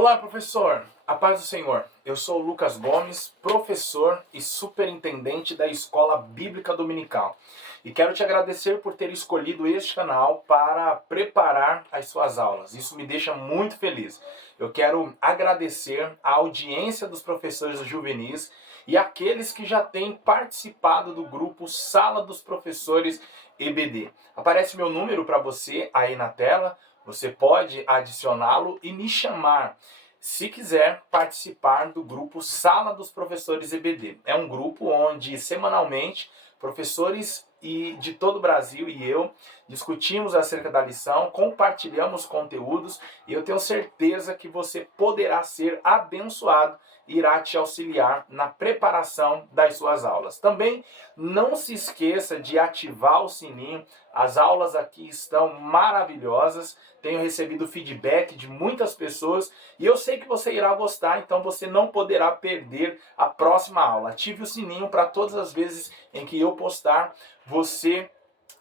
Olá, professor! A paz do Senhor. Eu sou o Lucas Gomes, professor e superintendente da Escola Bíblica Dominical. E quero te agradecer por ter escolhido este canal para preparar as suas aulas. Isso me deixa muito feliz. Eu quero agradecer a audiência dos professores juvenis e aqueles que já têm participado do grupo Sala dos Professores EBD. Aparece meu número para você aí na tela. Você pode adicioná-lo e me chamar se quiser participar do grupo Sala dos Professores EBD. É um grupo onde semanalmente professores de todo o Brasil e eu discutimos acerca da lição, compartilhamos conteúdos e eu tenho certeza que você poderá ser abençoado e irá te auxiliar na preparação das suas aulas. Também não se esqueça de ativar o sininho. As aulas aqui estão maravilhosas. Tenho recebido feedback de muitas pessoas e eu sei que você irá gostar, então você não poderá perder a próxima aula. Ative o sininho para todas as vezes em que eu postar, você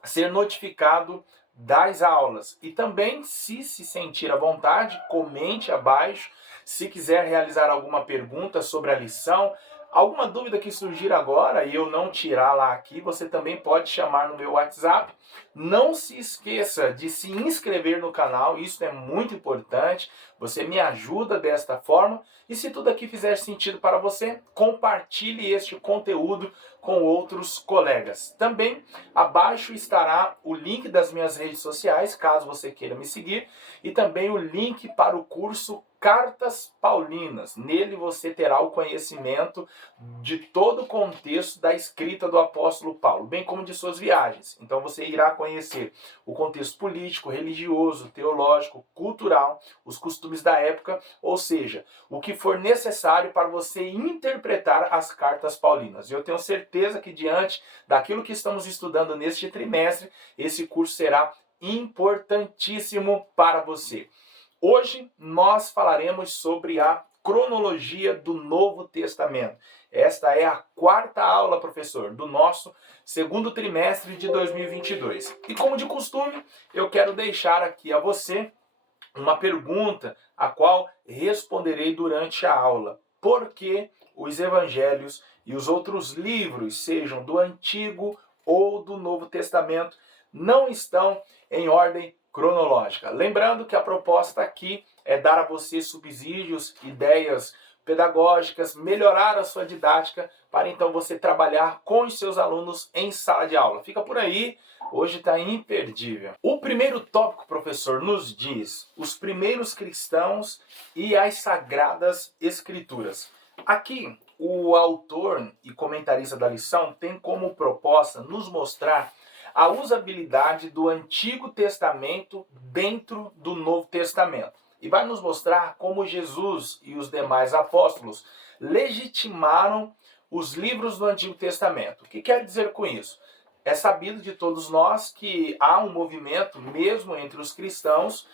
ser notificado das aulas. E também, se sentir à vontade, comente abaixo. Se quiser realizar alguma pergunta sobre a lição, alguma dúvida que surgir agora e eu não tirar lá aqui, você também pode chamar no meu WhatsApp. Não se esqueça de se inscrever no canal, isso é muito importante. Você me ajuda desta forma. E se tudo aqui fizer sentido para você, compartilhe este conteúdo com outros colegas. Também abaixo estará o link das minhas redes sociais, caso você queira me seguir, e também o link para o curso Cartas Paulinas. Nele você terá o conhecimento de todo o contexto da escrita do apóstolo Paulo, bem como de suas viagens. Então você irá conhecer o contexto político, religioso, teológico, cultural, os costumes da época, ou seja, o que for necessário para você interpretar as cartas paulinas. E eu tenho certeza que diante daquilo que estamos estudando neste trimestre, esse curso será importantíssimo para você. Hoje nós falaremos sobre a cronologia do Novo Testamento. Esta é a quarta aula, professor, do nosso segundo trimestre de 2022. E como de costume, eu quero deixar aqui a você uma pergunta a qual responderei durante a aula. Por que os evangelhos e os outros livros, sejam do Antigo ou do Novo Testamento, não estão em ordem cronológica? Lembrando que a proposta aqui é dar a você subsídios, ideias pedagógicas, melhorar a sua didática, para então você trabalhar com os seus alunos em sala de aula. Fica por aí, hoje está imperdível. O primeiro tópico, professor, nos diz os primeiros cristãos e as sagradas escrituras. Aqui, o autor e comentarista da lição tem como proposta nos mostrar a usabilidade do Antigo Testamento dentro do Novo Testamento. E vai nos mostrar como Jesus e os demais apóstolos legitimaram os livros do Antigo Testamento. O que quer dizer com isso? É sabido de todos nós que há um movimento, mesmo entre os cristãos,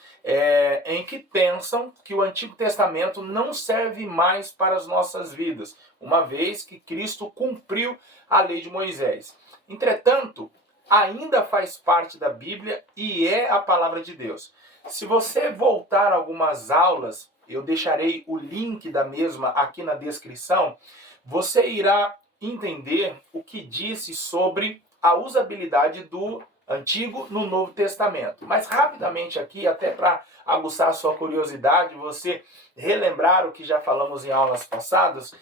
em que pensam que o Antigo Testamento não serve mais para as nossas vidas, uma vez que Cristo cumpriu a lei de Moisés. Entretanto, ainda faz parte da Bíblia e é a palavra de Deus. Se você voltar algumas aulas, eu deixarei o link da mesma aqui na descrição, você irá entender o que disse sobre a usabilidade do Antigo no Novo Testamento. Mas rapidamente aqui, até para aguçar a sua curiosidade, você relembrar o que já falamos em aulas passadas,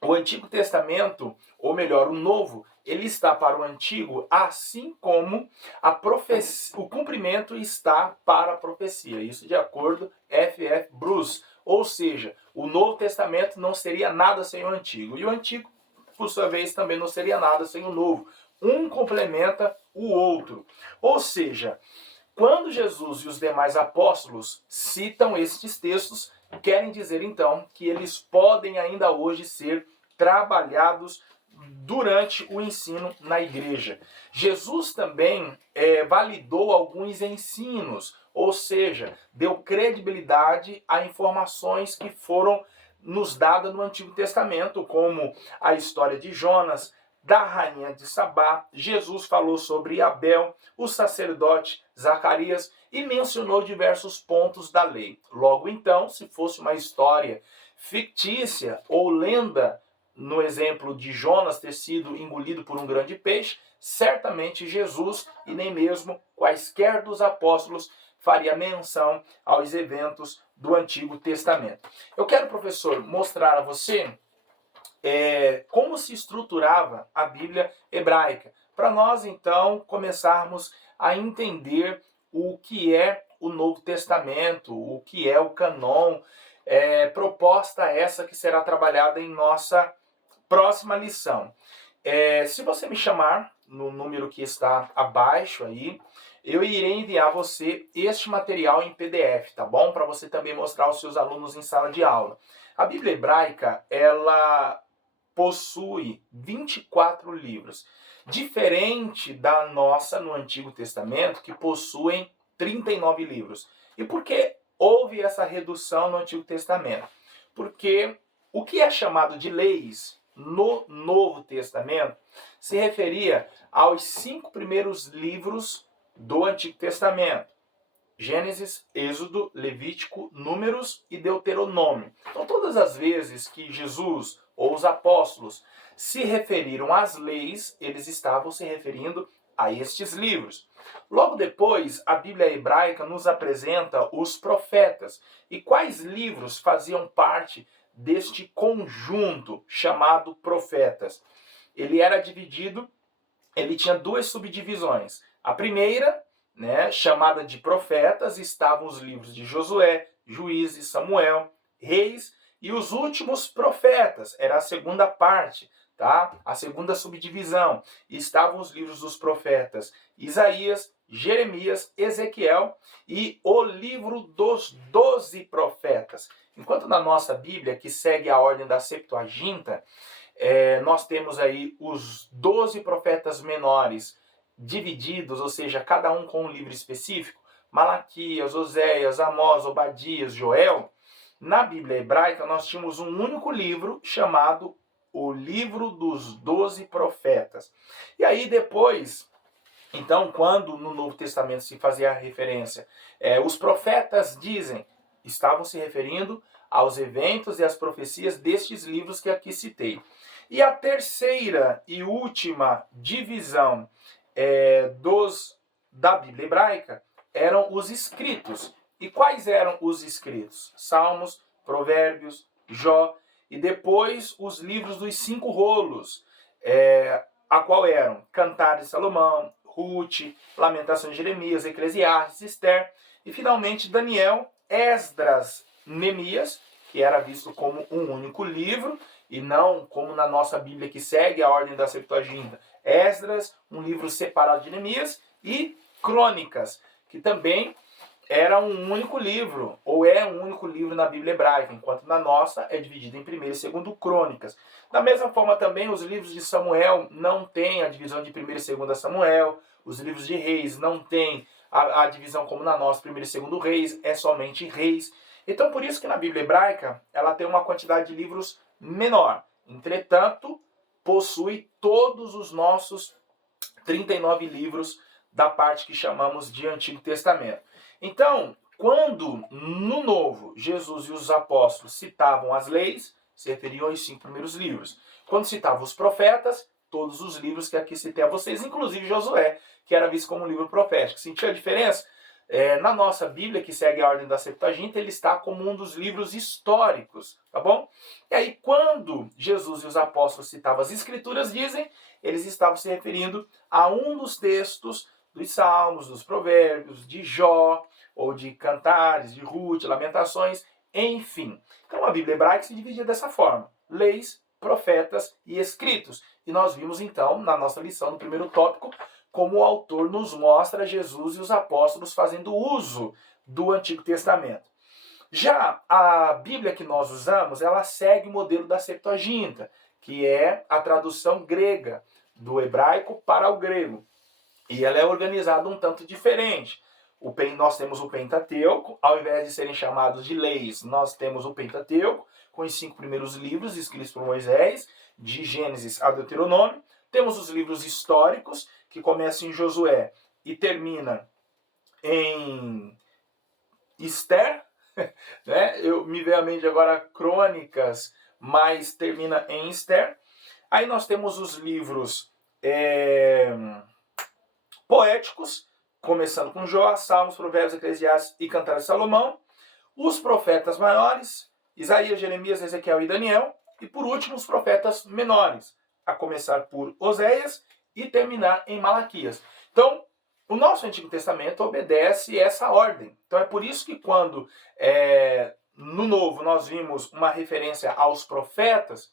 o Antigo Testamento, ou melhor, o Novo, ele está para o Antigo, assim como o cumprimento está para a profecia. Isso de acordo com F.F. Bruce. Ou seja, o Novo Testamento não seria nada sem o Antigo. E o Antigo, por sua vez, também não seria nada sem o Novo. Um complementa o outro. Ou seja, quando Jesus e os demais apóstolos citam estes textos, querem dizer então que eles podem ainda hoje ser trabalhados durante o ensino na igreja. Jesus também validou alguns ensinos, ou seja, deu credibilidade a informações que foram nos dadas no Antigo Testamento, como a história de Jonas, da rainha de Sabá. Jesus falou sobre Abel, o sacerdote Zacarias, e mencionou diversos pontos da lei. Logo então, se fosse uma história fictícia ou lenda, no exemplo de Jonas ter sido engolido por um grande peixe, certamente Jesus e nem mesmo quaisquer dos apóstolos faria menção aos eventos do Antigo Testamento. Eu quero, professor, mostrar a você como se estruturava a Bíblia hebraica, para nós então começarmos a entender o que é o Novo Testamento, o que é o cânon, proposta essa que será trabalhada em nossa próxima lição. Se você me chamar no número que está abaixo aí, eu irei enviar você este material em PDF, tá bom? Para você também mostrar aos seus alunos em sala de aula. A Bíblia hebraica, ela possui 24 livros, diferente da nossa no Antigo Testamento, que possuem 39 livros. E por que houve essa redução no Antigo Testamento? Porque o que é chamado de leis no Novo Testamento se referia aos 5 primeiros livros do Antigo Testamento: Gênesis, Êxodo, Levítico, Números e Deuteronômio. Então, todas as vezes que Jesus ou os apóstolos se referiram às leis, eles estavam se referindo a estes livros. Logo depois, a Bíblia hebraica nos apresenta os profetas. E quais livros faziam parte deste conjunto chamado profetas? Ele era dividido, ele tinha 2 subdivisões. A primeira, chamada de profetas, estavam os livros de Josué, Juízes, Samuel, Reis, e os últimos profetas, era a segunda parte, tá? A segunda subdivisão. Estavam os livros dos profetas Isaías, Jeremias, Ezequiel e o livro dos 12 profetas. Enquanto na nossa Bíblia, que segue a ordem da Septuaginta, nós temos aí os 12 profetas menores divididos, ou seja, cada um com um livro específico: Malaquias, Oséias, Amós, Obadias, Joel. Na Bíblia hebraica nós tínhamos um único livro chamado o livro dos 12 profetas. E aí depois, então, quando no Novo Testamento se fazia a referência, os profetas estavam se referindo aos eventos e às profecias destes livros que aqui citei. E a terceira e última divisão da Bíblia hebraica eram os escritos. E quais eram os escritos? Salmos, Provérbios, Jó, e depois os livros dos 5 rolos, a qual eram Cantares de Salomão, Ruth, Lamentações de Jeremias, Eclesiastes, Esther, e finalmente Daniel, Esdras, Neemias, que era visto como um único livro, e não como na nossa Bíblia, que segue a ordem da Septuaginta. Esdras, um livro separado de Neemias, e Crônicas, que também era um único livro, ou é um único livro na Bíblia hebraica, enquanto na nossa é dividido em 1º e 2º Crônicas. Da mesma forma também, os livros de Samuel não têm a divisão de 1º e 2º Samuel, os livros de Reis não têm a divisão como na nossa, 1º e 2º Reis, é somente Reis. Então, por isso que na Bíblia hebraica, ela tem uma quantidade de livros menor. Entretanto, possui todos os nossos 39 livros da parte que chamamos de Antigo Testamento. Então, quando no Novo Jesus e os apóstolos citavam as leis, se referiam aos 5 primeiros livros. Quando citavam os profetas, todos os livros que aqui citei a vocês, inclusive Josué, que era visto como um livro profético. Sentiu a diferença? Na nossa Bíblia, que segue a ordem da Septuaginta, ele está como um dos livros históricos, tá bom? E aí, quando Jesus e os apóstolos citavam as Escrituras, eles estavam se referindo a um dos textos dos Salmos, dos Provérbios, de Jó, ou de Cantares, de Ruth, Lamentações, enfim. Então a Bíblia hebraica se dividia dessa forma: leis, profetas e escritos. E nós vimos então, na nossa lição, no primeiro tópico, como o autor nos mostra Jesus e os apóstolos fazendo uso do Antigo Testamento. Já a Bíblia que nós usamos, ela segue o modelo da Septuaginta, que é a tradução grega do hebraico para o grego. E ela é organizada um tanto diferente. Nós temos o Pentateuco, ao invés de serem chamados de leis, nós temos o Pentateuco, com os 5 primeiros livros escritos por Moisés, de Gênesis a Deuteronômio. Temos os livros históricos, que começam em Josué e termina em Esther, né? Eu me veio à mente agora Crônicas, mas termina em Esther. Aí nós temos os livros poéticos, começando com Jó, Salmos, Provérbios, Eclesiastes e Cantares de Salomão. Os profetas maiores, Isaías, Jeremias, Ezequiel e Daniel. E por último, os profetas menores, a começar por Oséias e terminar em Malaquias. Então, o nosso Antigo Testamento obedece essa ordem. Então é por isso que quando no Novo nós vimos uma referência aos profetas,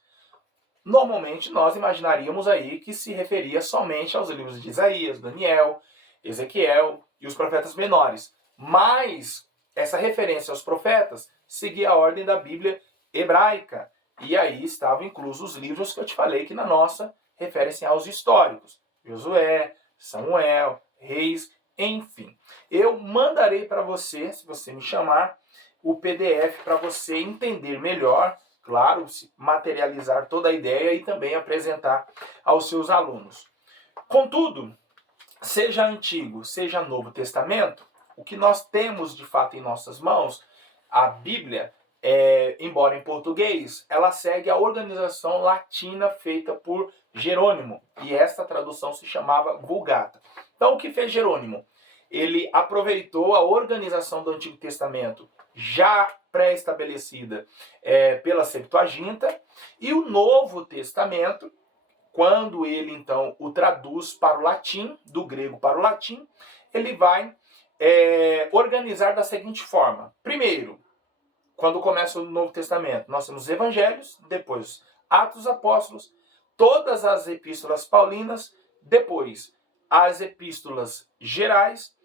normalmente nós imaginaríamos aí que se referia somente aos livros de Isaías, Daniel, Ezequiel e os profetas menores. Mas essa referência aos profetas seguia a ordem da Bíblia hebraica. E aí estavam inclusos os livros que eu te falei que na nossa referem-se aos históricos. Josué, Samuel, Reis, enfim. Eu mandarei para você, se você me chamar, o PDF para você entender melhor, claro, materializar toda a ideia e também apresentar aos seus alunos. Contudo, seja Antigo, seja Novo Testamento, o que nós temos de fato em nossas mãos, a Bíblia, embora em português, ela segue a organização latina feita por Jerônimo, e esta tradução se chamava Vulgata. Então, o que fez Jerônimo? Ele aproveitou a organização do Antigo Testamento já pré-estabelecida pela Septuaginta, e o Novo Testamento, quando ele então o traduz para o latim, do grego para o latim, ele vai organizar da seguinte forma. Primeiro, quando começa o Novo Testamento, nós temos os Evangelhos, depois Atos dos Apóstolos, todas as epístolas paulinas, depois as epístolas gerais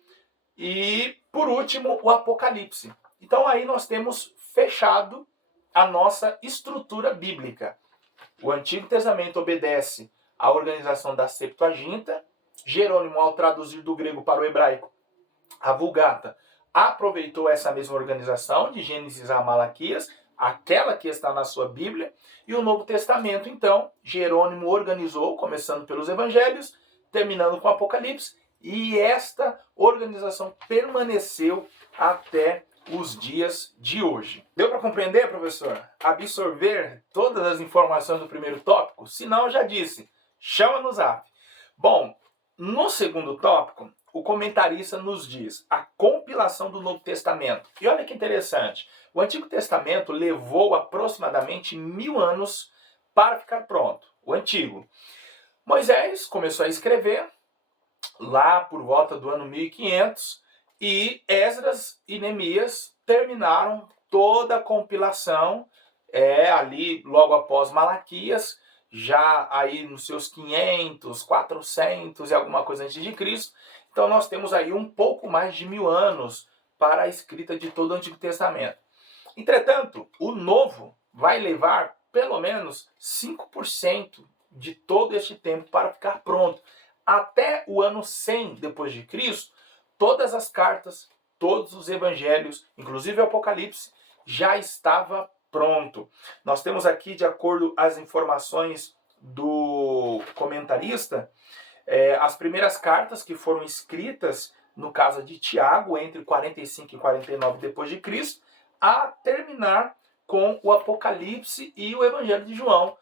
e, por último, o Apocalipse. Então aí nós temos fechado a nossa estrutura bíblica. O Antigo Testamento obedece à organização da Septuaginta. Jerônimo, ao traduzir do grego para o hebraico a Vulgata, aproveitou essa mesma organização de Gênesis a Malaquias, aquela que está na sua Bíblia, e o Novo Testamento, então, Jerônimo organizou, começando pelos Evangelhos, terminando com o Apocalipse, e esta organização permaneceu até os dias de hoje. Deu para compreender, professor? Absorver todas as informações do primeiro tópico? Se não, eu já disse, chama no zap. Bom, no segundo tópico, o comentarista nos diz a compilação do Novo Testamento. E olha que interessante, o Antigo Testamento levou aproximadamente 1000 anos para ficar pronto, o Antigo. Moisés começou a escrever lá por volta do ano 1500 e Esdras e Neemias terminaram toda a compilação ali logo após Malaquias, já aí nos seus 500, 400 e alguma coisa antes de Cristo. Então nós temos aí um pouco mais de 1000 anos para a escrita de todo o Antigo Testamento. Entretanto, o Novo vai levar pelo menos 5% de todo este tempo para ficar pronto. Até o ano 100 depois de Cristo, todas as cartas, todos os evangelhos, inclusive o Apocalipse, já estava pronto. Nós temos aqui, de acordo às informações do comentarista, as primeiras cartas que foram escritas, no caso de Tiago, entre 45 e 49 depois de Cristo, a terminar com o Apocalipse e o Evangelho de João,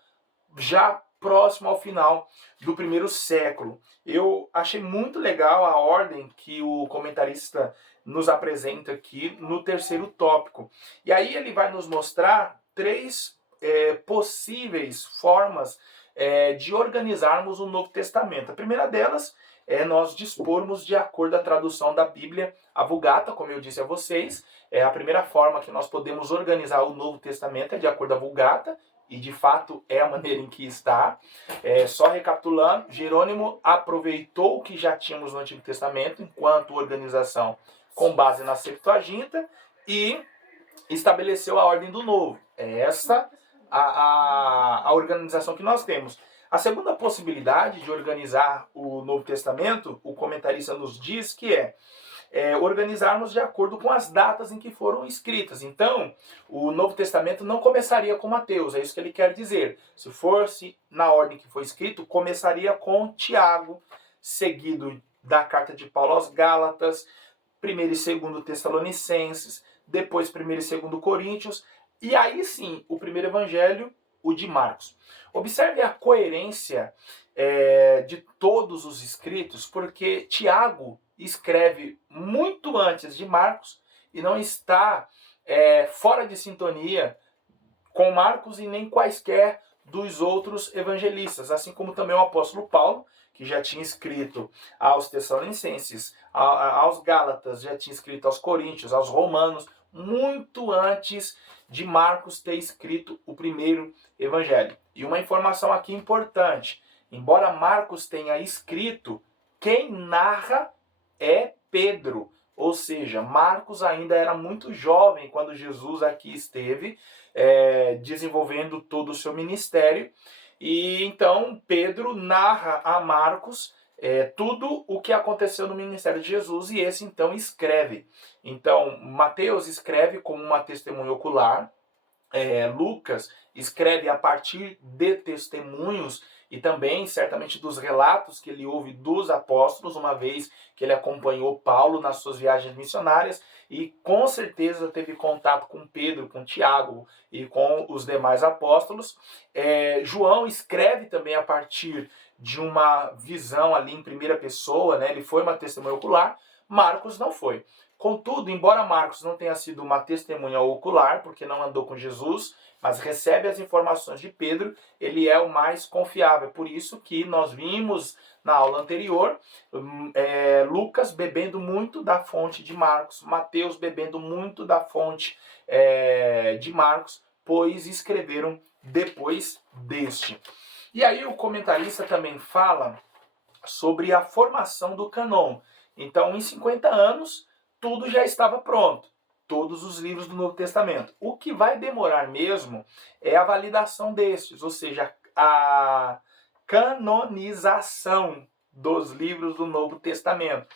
já próximo ao final do primeiro século. Eu achei muito legal a ordem que o comentarista nos apresenta aqui no terceiro tópico. E aí ele vai nos mostrar 3 possíveis formas de organizarmos o Novo Testamento. A primeira delas é nós dispormos de acordo à tradução da Bíblia, a Vulgata, como eu disse a vocês. A primeira forma que nós podemos organizar o Novo Testamento é de acordo à Vulgata, e de fato é a maneira em que está. Só recapitulando, Jerônimo aproveitou o que já tínhamos no Antigo Testamento enquanto organização com base na Septuaginta e estabeleceu a ordem do Novo. É essa a organização que nós temos. A segunda possibilidade de organizar o Novo Testamento, o comentarista nos diz que organizarmos de acordo com as datas em que foram escritas. Então, o Novo Testamento não começaria com Mateus, é isso que ele quer dizer. Se fosse na ordem que foi escrito, começaria com Tiago, seguido da carta de Paulo aos Gálatas, 1º e 2º Tessalonicenses, depois 1º e 2º Coríntios, e aí sim, o primeiro evangelho, o de Marcos. Observe a coerência de todos os escritos, porque Tiago escreve muito antes de Marcos e não está fora de sintonia com Marcos e nem quaisquer dos outros evangelistas, assim como também o apóstolo Paulo, que já tinha escrito aos Tessalonicenses, aos Gálatas, já tinha escrito aos Coríntios, aos Romanos, muito antes de Marcos ter escrito o primeiro evangelho. E uma informação aqui importante, embora Marcos tenha escrito, quem narra é Pedro. Ou seja, Marcos ainda era muito jovem quando Jesus aqui esteve desenvolvendo todo o seu ministério. E então Pedro narra a Marcos tudo o que aconteceu no ministério de Jesus e esse então escreve. Então Mateus escreve como uma testemunha ocular, Lucas escreve a partir de testemunhos e também certamente dos relatos que ele ouve dos apóstolos, uma vez que ele acompanhou Paulo nas suas viagens missionárias e com certeza teve contato com Pedro, com Tiago e com os demais apóstolos. João escreve também a partir de uma visão ali em primeira pessoa, né? Ele foi uma testemunha ocular. Marcos não foi. Contudo, embora Marcos não tenha sido uma testemunha ocular, porque não andou com Jesus, mas recebe as informações de Pedro, ele é o mais confiável. Por isso que nós vimos na aula anterior Lucas bebendo muito da fonte de Marcos, Mateus bebendo muito da fonte de Marcos, pois escreveram depois deste. E aí o comentarista também fala sobre a formação do cânon. Então, em 50 anos, tudo já estava pronto. Todos os livros do Novo Testamento. O que vai demorar mesmo é a validação destes, ou seja, a canonização dos livros do Novo Testamento.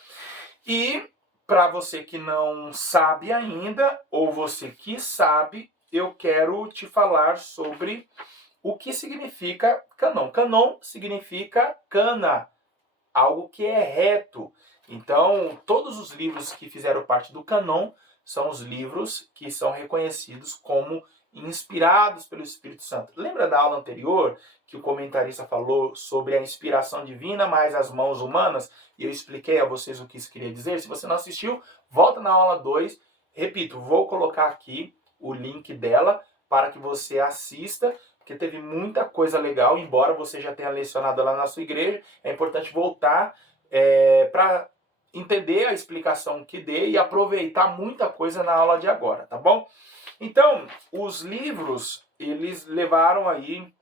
E, para você que não sabe ainda, ou você que sabe, eu quero te falar sobre o que significa cânon. Cânon significa cana, algo que é reto. Então, todos os livros que fizeram parte do cânon são os livros que são reconhecidos como inspirados pelo Espírito Santo. Lembra da aula anterior que o comentarista falou sobre a inspiração divina mais as mãos humanas? E eu expliquei a vocês o que isso queria dizer. Se você não assistiu, volta na aula 2. Repito, vou colocar aqui o link dela para que você assista, porque teve muita coisa legal, embora você já tenha lecionado lá na sua igreja. É importante voltar para entender a explicação que dei e aproveitar muita coisa na aula de agora, tá bom? Então, os livros, eles levaram aí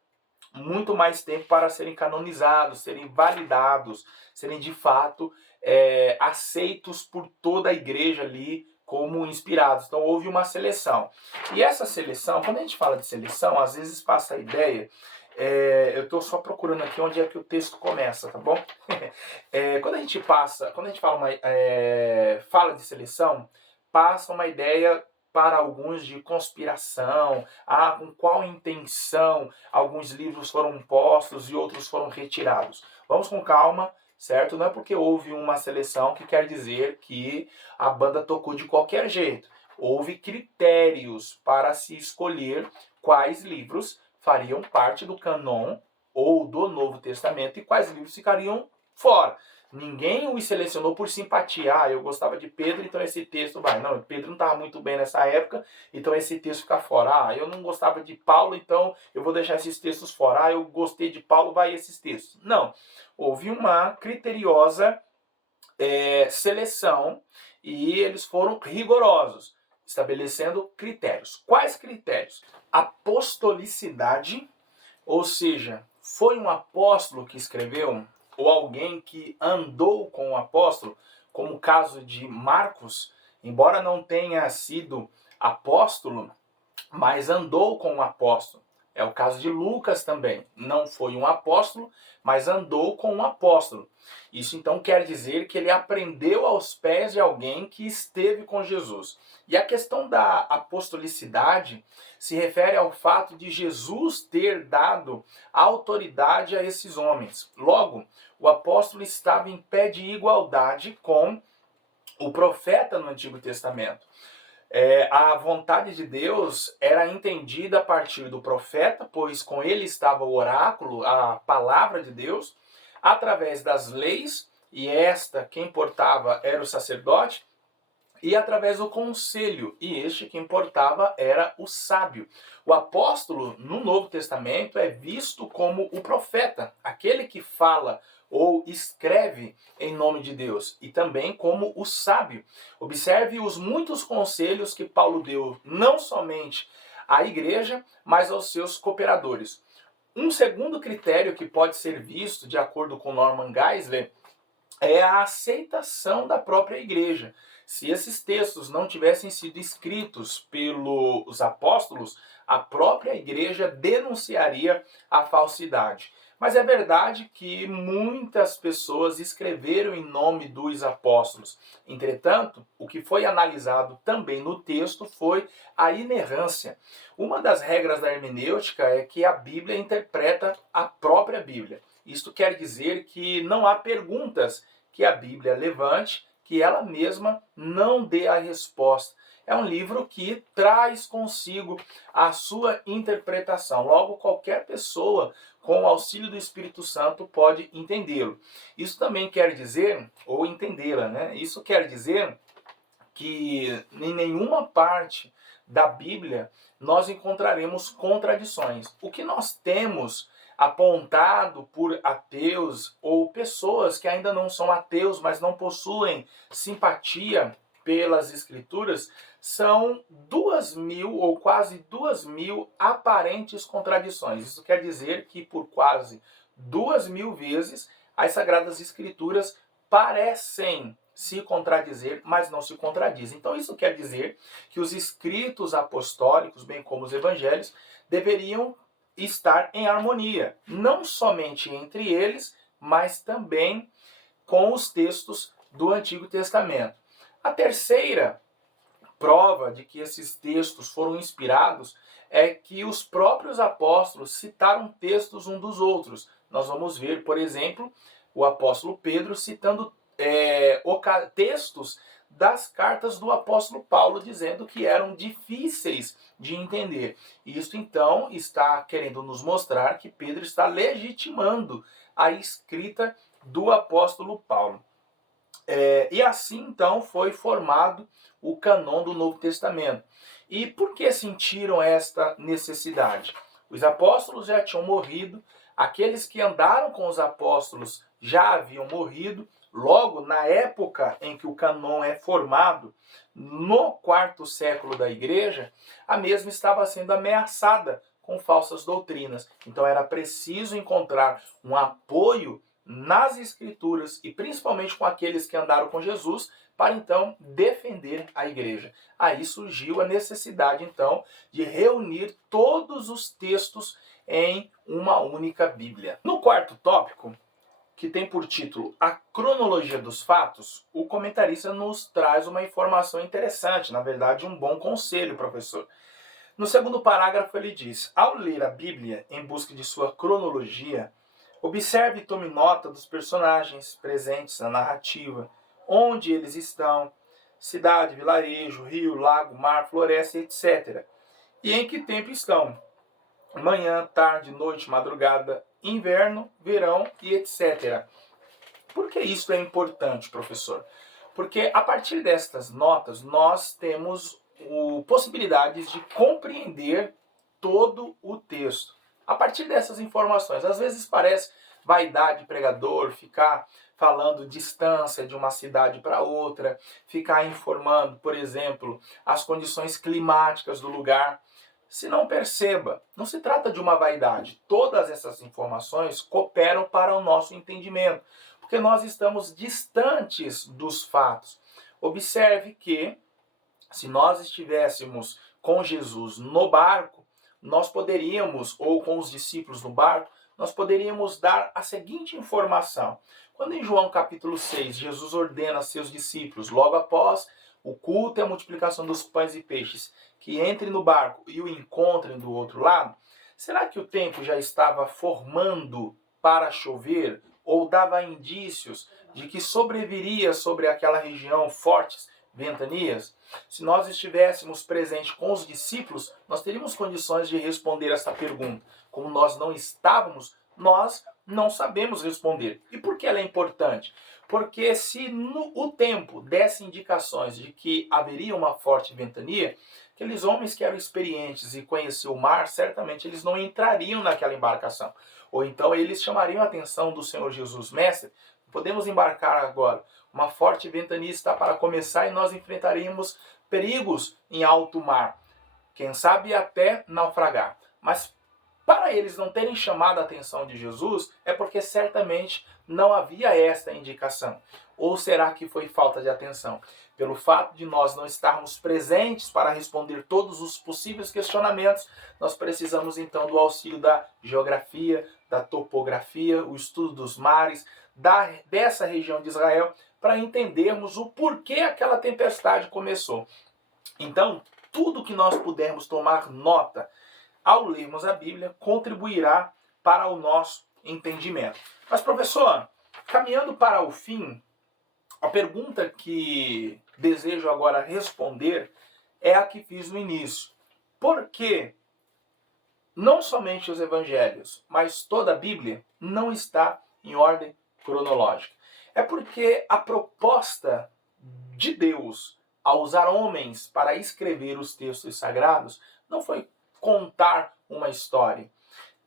muito mais tempo para serem canonizados, serem validados, serem de fato aceitos por toda a igreja ali como inspirados. Então, houve uma seleção. E essa seleção, quando a gente fala de seleção, às vezes passa a ideia... eu estou só procurando aqui onde é que o texto começa, tá bom? Quando a gente fala de seleção, passa uma ideia para alguns de conspiração, com qual intenção alguns livros foram postos e outros foram retirados. Vamos com calma, certo? Não é porque houve uma seleção que quer dizer que a banda tocou de qualquer jeito. Houve critérios para se escolher quais livros fariam parte do cânon ou do Novo Testamento e quais livros ficariam fora. Ninguém os selecionou por simpatia. Eu gostava de Pedro, então esse texto vai. Não, Pedro não estava muito bem nessa época, então esse texto fica fora. Eu não gostava de Paulo, então eu vou deixar esses textos fora. Eu gostei de Paulo, vai esses textos. Não. Houve uma criteriosa seleção e eles foram rigorosos, estabelecendo critérios. Quais critérios? Apostolicidade, ou seja, foi um apóstolo que escreveu, ou alguém que andou com o apóstolo, como o caso de Marcos, embora não tenha sido apóstolo, mas andou com o apóstolo. É o caso de Lucas também. Não foi um apóstolo, mas andou com um apóstolo. Isso então quer dizer que ele aprendeu aos pés de alguém que esteve com Jesus. E a questão da apostolicidade se refere ao fato de Jesus ter dado autoridade a esses homens. Logo, o apóstolo estava em pé de igualdade com o profeta no Antigo Testamento. A vontade de Deus era entendida a partir do profeta, pois com ele estava o oráculo, a palavra de Deus, através das leis, e quem importava era o sacerdote, e através do conselho, e este que importava era o sábio. O apóstolo, no Novo Testamento, é visto como o profeta, aquele que fala ou escreve em nome de Deus, e também como o sábio. Observe os muitos conselhos que Paulo deu, não somente à igreja, mas aos seus cooperadores. Um segundo critério que pode ser visto, de acordo com Norman Geisler, é a aceitação da própria igreja. Se esses textos não tivessem sido escritos pelos apóstolos, a própria igreja denunciaria a falsidade. Mas é verdade que muitas pessoas escreveram em nome dos apóstolos. Entretanto, o que foi analisado também no texto foi a inerrância. Uma das regras da hermenêutica é que a Bíblia interpreta a própria Bíblia. Isto quer dizer que não há perguntas que a Bíblia levante que ela mesma não dê a resposta. É um livro que traz consigo a sua interpretação. Logo, qualquer pessoa, com o auxílio do Espírito Santo, pode entendê-lo. Isso também quer dizer, ou entendê-la, né? Isso quer dizer que em nenhuma parte da Bíblia nós encontraremos contradições. O que nós temos apontado por ateus ou pessoas que ainda não são ateus, mas não possuem simpatia pelas Escrituras, são 2.000 ou quase 2.000 aparentes contradições. Isso quer dizer que por quase 2.000 vezes as Sagradas Escrituras parecem se contradizer, mas não se contradizem. Então isso quer dizer que os escritos apostólicos, bem como os evangelhos, deveriam estar em harmonia, não somente entre eles, mas também com os textos do Antigo Testamento. A terceira prova de que esses textos foram inspirados é que os próprios apóstolos citaram textos um dos outros. Nós vamos ver, por exemplo, o apóstolo Pedro citando textos das cartas do apóstolo Paulo, dizendo que eram difíceis de entender. Isso então está querendo nos mostrar que Pedro está legitimando a escrita do apóstolo Paulo. E assim então foi formado o cânon do Novo Testamento. E por que sentiram esta necessidade? Os apóstolos já tinham morrido, aqueles que andaram com os apóstolos já haviam morrido. Logo, na época em que o cânon é formado, no quarto século da igreja, a mesma estava sendo ameaçada com falsas doutrinas. Então era preciso encontrar um apoio nas Escrituras e principalmente com aqueles que andaram com Jesus para então defender a igreja. Aí surgiu a necessidade então de reunir todos os textos em uma única Bíblia. No quarto tópico, que tem por título A Cronologia dos Fatos, o comentarista nos traz uma informação interessante, na verdade um bom conselho, professor. No segundo parágrafo ele diz: ao ler a Bíblia em busca de sua cronologia, observe e tome nota dos personagens presentes na narrativa, onde eles estão, cidade, vilarejo, rio, lago, mar, floresta, etc. E em que tempo estão, manhã, tarde, noite, madrugada, inverno, verão e etc. Por que isso é importante, professor? Porque a partir destas notas nós temos possibilidades de compreender todo o texto. A partir dessas informações, às vezes parece vaidade de pregador, ficar falando distância de uma cidade para outra, ficar informando, por exemplo, as condições climáticas do lugar. Se não perceba, não se trata de uma vaidade. Todas essas informações cooperam para o nosso entendimento, porque nós estamos distantes dos fatos. Observe que, se nós estivéssemos com Jesus no barco, nós poderíamos, ou com os discípulos no barco, nós poderíamos dar a seguinte informação. Quando em João capítulo 6, Jesus ordena a seus discípulos, logo após o culto e a multiplicação dos pães e peixes, que entrem no barco e o encontrem do outro lado, será que o tempo já estava formando para chover ou dava indícios de que sobreviria sobre aquela região fortes ventanias? Se nós estivéssemos presentes com os discípulos, nós teríamos condições de responder essa pergunta. Como nós não estávamos, nós não sabemos responder. E por que ela é importante? Porque se o tempo desse indicações de que haveria uma forte ventania, aqueles homens que eram experientes e conheciam o mar, certamente eles não entrariam naquela embarcação. Ou então eles chamariam a atenção do Senhor Jesus, mestre, podemos embarcar agora. Uma forte ventania está para começar e nós enfrentaríamos perigos em alto mar. Quem sabe até naufragar. Mas para eles não terem chamado a atenção de Jesus, é porque certamente não havia esta indicação. Ou será que foi falta de atenção? Pelo fato de nós não estarmos presentes para responder todos os possíveis questionamentos, nós precisamos então do auxílio da geografia, da topografia, o estudo dos mares, dessa região de Israel, para entendermos o porquê aquela tempestade começou. Então, tudo que nós pudermos tomar nota ao lermos a Bíblia contribuirá para o nosso entendimento. Mas, professor, caminhando para o fim, a pergunta que desejo agora responder é a que fiz no início. Por que não somente os evangelhos, mas toda a Bíblia não está em ordem cronológica? É porque a proposta de Deus ao usar homens para escrever os textos sagrados não foi contar uma história.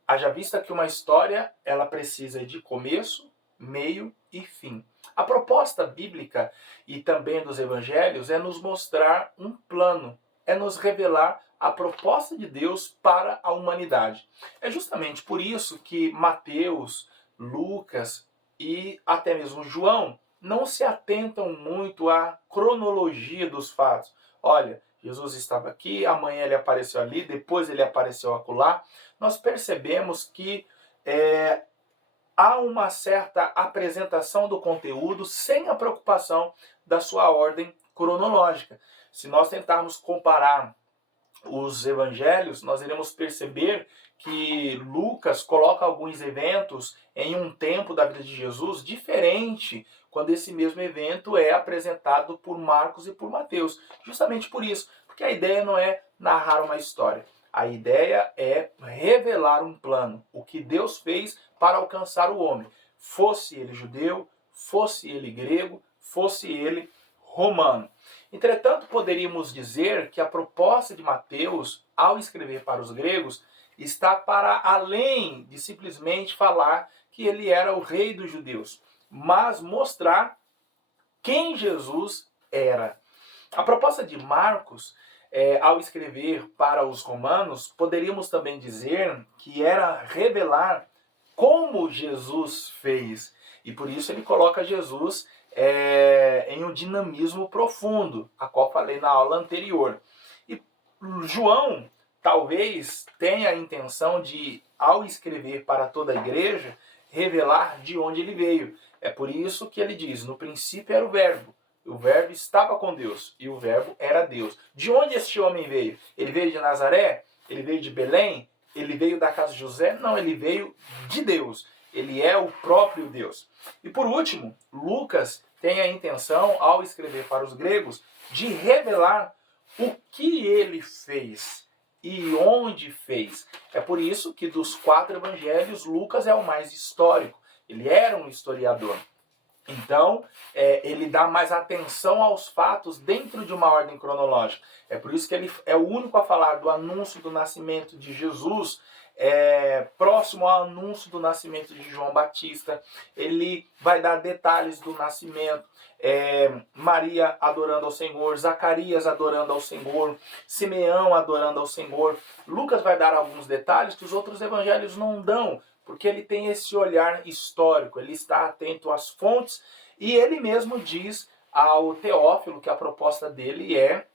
Haja vista que uma história ela precisa de começo, meio e fim. A proposta bíblica e também dos evangelhos é nos mostrar um plano, é nos revelar a proposta de Deus para a humanidade. É justamente por isso que Mateus, Lucas e até mesmo João não se atentam muito à cronologia dos fatos. Olha, Jesus estava aqui, amanhã ele apareceu ali, depois ele apareceu acolá. Nós percebemos que há uma certa apresentação do conteúdo sem a preocupação da sua ordem cronológica. Se nós tentarmos comparar os evangelhos, nós iremos perceber que Lucas coloca alguns eventos em um tempo da vida de Jesus diferente quando esse mesmo evento é apresentado por Marcos e por Mateus. Justamente por isso, porque a ideia não é narrar uma história. A ideia é revelar um plano, o que Deus fez para alcançar o homem. Fosse ele judeu, fosse ele grego, fosse ele romano. Entretanto, poderíamos dizer que a proposta de Mateus, ao escrever para os gregos, está para além de simplesmente falar que ele era o rei dos judeus, mas mostrar quem Jesus era. A proposta de Marcos, ao escrever para os romanos, poderíamos também dizer que era revelar como Jesus fez. E por isso ele coloca Jesus em um dinamismo profundo, a qual falei na aula anterior. E João talvez tenha a intenção de, ao escrever para toda a igreja, revelar de onde ele veio. É por isso que ele diz, no princípio era o verbo estava com Deus, e o verbo era Deus. De onde este homem veio? Ele veio de Nazaré? Ele veio de Belém? Ele veio da casa de José? Não, ele veio de Deus. Ele é o próprio Deus. E por último, Lucas tem a intenção, ao escrever para os gregos, de revelar o que ele fez e onde fez. É por isso que dos 4 evangelhos, Lucas é o mais histórico. Ele era um historiador. Então, ele dá mais atenção aos fatos dentro de uma ordem cronológica. É por isso que ele é o único a falar do anúncio do nascimento de Jesus, próximo ao anúncio do nascimento de João Batista. Ele vai dar detalhes do nascimento. Maria adorando ao Senhor, Zacarias adorando ao Senhor, Simeão adorando ao Senhor. Lucas vai dar alguns detalhes que os outros evangelhos não dão, porque ele tem esse olhar histórico, ele está atento às fontes, e ele mesmo diz ao Teófilo que a proposta dele é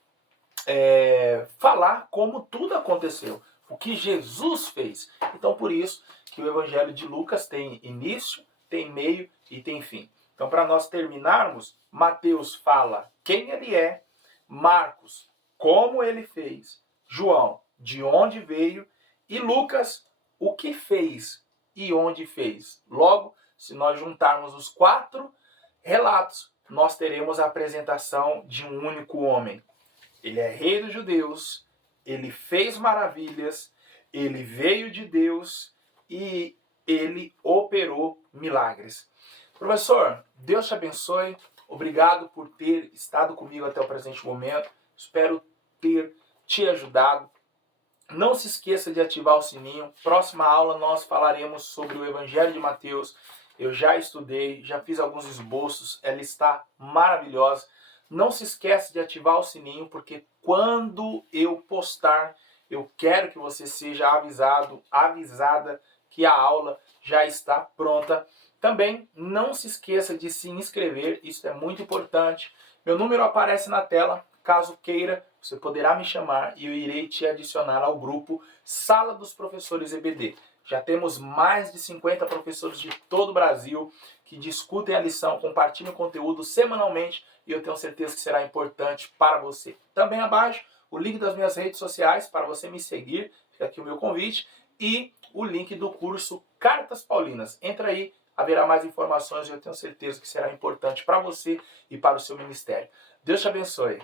falar como tudo aconteceu. que Jesus fez. Então, por isso que o Evangelho de Lucas tem início, tem meio e tem fim. Então, para nós terminarmos, Mateus fala quem ele é, Marcos, como ele fez, João, de onde veio, e Lucas, o que fez e onde fez. Logo, se nós juntarmos os 4 relatos, nós teremos a apresentação de um único homem. Ele é rei dos judeus, ele fez maravilhas, ele veio de Deus e ele operou milagres. Professor, Deus te abençoe. Obrigado por ter estado comigo até o presente momento. Espero ter te ajudado. Não se esqueça de ativar o sininho. Próxima aula nós falaremos sobre o Evangelho de Mateus. Eu já estudei, já fiz alguns esboços. Ela está maravilhosa. Não se esqueça de ativar o sininho, porque quando eu postar, eu quero que você seja avisada que a aula já está pronta. Também não se esqueça de se inscrever, isso é muito importante. Meu número aparece na tela, caso queira, você poderá me chamar e eu irei te adicionar ao grupo Sala dos Professores EBD. Já temos mais de 50 professores de todo o Brasil que discutem a lição, compartilham conteúdo semanalmente e eu tenho certeza que será importante para você. Também abaixo, o link das minhas redes sociais para você me seguir, fica aqui o meu convite, e o link do curso Cartas Paulinas. Entra aí, haverá mais informações e eu tenho certeza que será importante para você e para o seu ministério. Deus te abençoe.